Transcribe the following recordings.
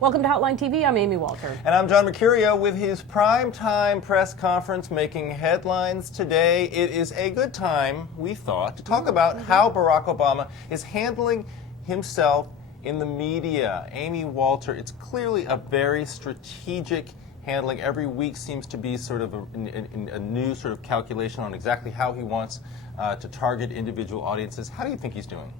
Welcome to Hotline TV. I'm Amy Walter. And I'm John Mercurio with his primetime press conference making headlines today. It is a good time, we thought, to talk about how Barack Obama is handling himself in the media. Amy Walter, it's clearly a very strategic handling. Every week seems to be sort of a new sort of calculation on exactly how he wants to target individual audiences. How do you think he's doing?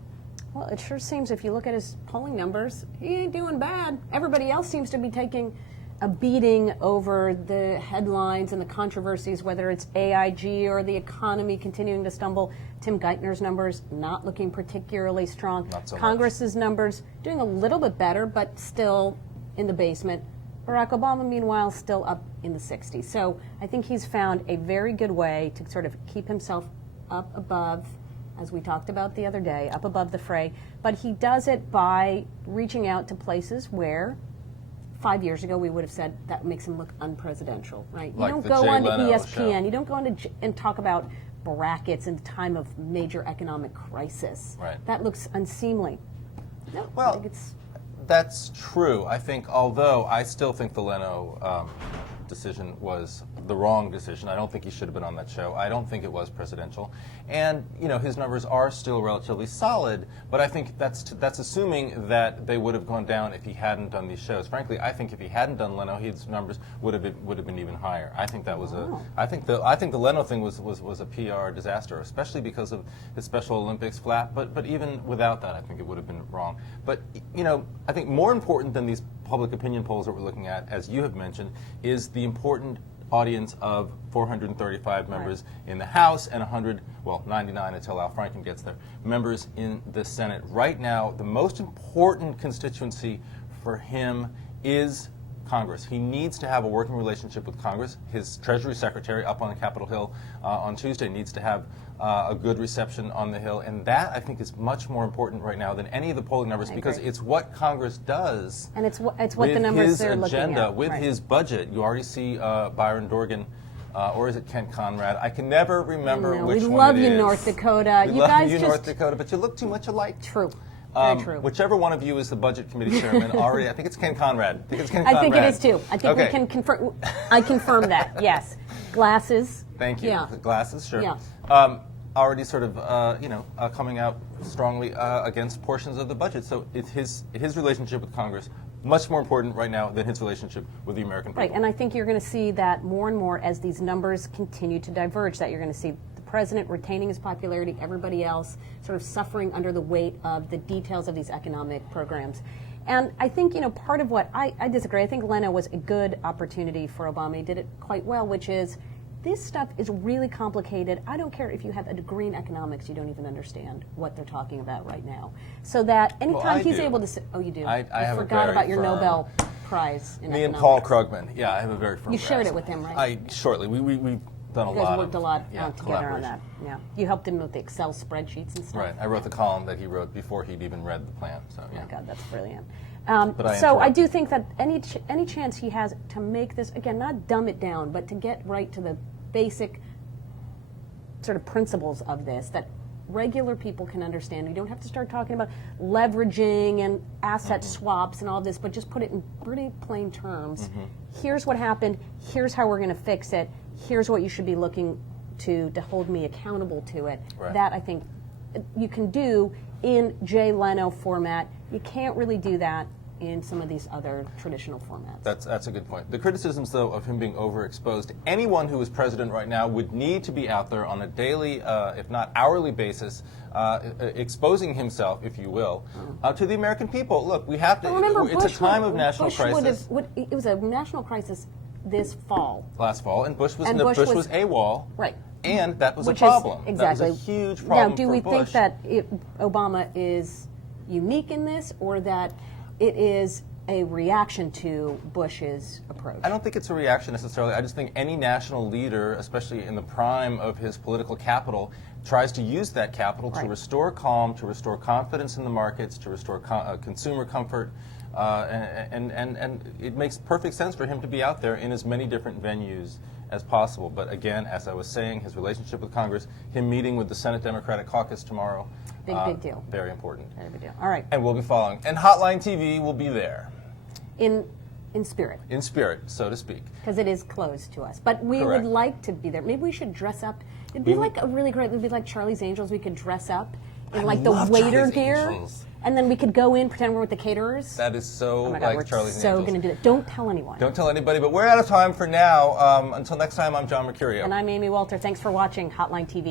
Well, it sure seems if you look at his polling numbers, he ain't doing bad. Everybody else seems to be taking a beating over the headlines and the controversies, whether it's AIG or the economy continuing to stumble. Tim Geithner's numbers not looking particularly strong. Not so Congress's numbers doing a little bit better, but still in the basement. Barack Obama, meanwhile, still up in the 60s. So I think he's found a very good way to sort of keep himself up above, as we talked about the other day, up above the fray. But he does it by reaching out to places where 5 years ago we would have said that makes him look unpresidential, right? Like you don't the go Jay on to Leno ESPN, show. you don't go on to and talk about brackets in a time of major economic crisis. Right. That looks unseemly. No, Well, I think it's That's true. I think, although I still think the Leno decision was the wrong decision. I don't think he should have been on that show. I don't think it was presidential. And, you know, his numbers are still relatively solid, but I think that's assuming that they would have gone down if he hadn't done these shows. Frankly, I think if he hadn't done Leno, his numbers would have been even higher. I think that was I think the Leno thing was a PR disaster, especially because of his Special Olympics flap, but even without that, I think it would have been wrong. But, you know, I think more important than these public opinion polls that we're looking at, as you have mentioned, is the important audience of 435 members in the House and 99 until Al Franken gets there, members in the Senate. Right now, the most important constituency for him is Congress. He needs to have a working relationship with Congress. His Treasury Secretary up on Capitol Hill on Tuesday needs to have a good reception on the Hill, and that, I think, is much more important right now than any of the polling numbers because it's what Congress does. And it's what the numbers they're looking at. With his agenda, with his budget. You already see Byron Dorgan, or is it Kent Conrad? I can never remember which one it is. We love you, North Dakota. We love you, North Dakota, but you look too much alike. True. Very true. Whichever one of you is the Budget Committee Chairman already, I think it's Ken Conrad. I think it is too. I think we can confirm. I confirm that. Yes, glasses. Thank you. Yeah. Glasses, sure. Yeah. Already sort of, coming out strongly against portions of the budget. So it's his relationship with Congress much more important right now than his relationship with the American people. Right, and I think you're going to see that more and more as these numbers continue to diverge. That you're going to see the president retaining his popularity, everybody else sort of suffering under the weight of the details of these economic programs. And I think, part of what I disagree. I think Leno was a good opportunity for Obama. He did it quite well, which is this stuff is really complicated. I don't care if you have a degree in economics, you don't even understand what they're talking about right now. So that anytime he's able to say, oh, you do? I have forgot a very about your firm Nobel Prize in Me economics. and Paul Krugman. Yeah, I have a very firm You shared grasp. it with him, right? Shortly. We've done a You guys lot. worked a lot together on collaboration. that. Yeah, you helped him with the Excel spreadsheets and stuff. Right. I wrote the column that he wrote before he'd even read the plan. So yeah. Oh my God, that's brilliant. But so I interrupted. do think that any chance he has to make this, again, not dumb it down, but to get right to the basic sort of principles of this that regular people can understand. You don't have to start talking about leveraging and asset swaps and all this, but just put it in pretty plain terms. Here's what happened. Here's how we're going to fix it. Here's what you should be looking to hold me accountable to it. Right. That I think you can do in Jay Leno format. You can't really do that in some of these other traditional formats. That's a good point. The criticisms, though, of him being overexposed, anyone who is president right now would need to be out there on a daily, if not hourly basis, exposing himself, if you will, to the American people. Look, we have to, But remember, it's Bush a time of national Bush crisis. It was a national crisis this fall. Last fall, and Bush was Bush was AWOL. Right. And that was Which a problem. is exactly. That was a huge problem Now, do for we Bush. think that Obama is unique in this, or that it is a reaction to Bush's approach? I don't think it's a reaction necessarily. I just think any national leader, especially in the prime of his political capital, tries to use that capital to restore calm, to restore confidence in the markets, to restore consumer comfort. And it makes perfect sense for him to be out there in as many different venues as possible. But again, as I was saying, his relationship with Congress, him meeting with the Senate Democratic Caucus tomorrow, Big deal. Very important. Very big deal. All right. And we'll be following. And Hotline TV will be there. In spirit, In spirit, so to speak. because it is closed to us. But we Correct. would like to be there. Maybe we should dress up. It'd We be would- like a really great. It'd be like Charlie's Angels. We could dress up in I like the love waiter Charlie's gear, Angels. and then we could go in, pretend we're with the caterers. That is so Oh my God, like we're Charlie's so Angels. going to do that. Don't tell anyone. Don't tell anybody, but we're out of time for now. Until next time, I'm John Mercurio. And I'm Amy Walter. Thanks for watching Hotline TV.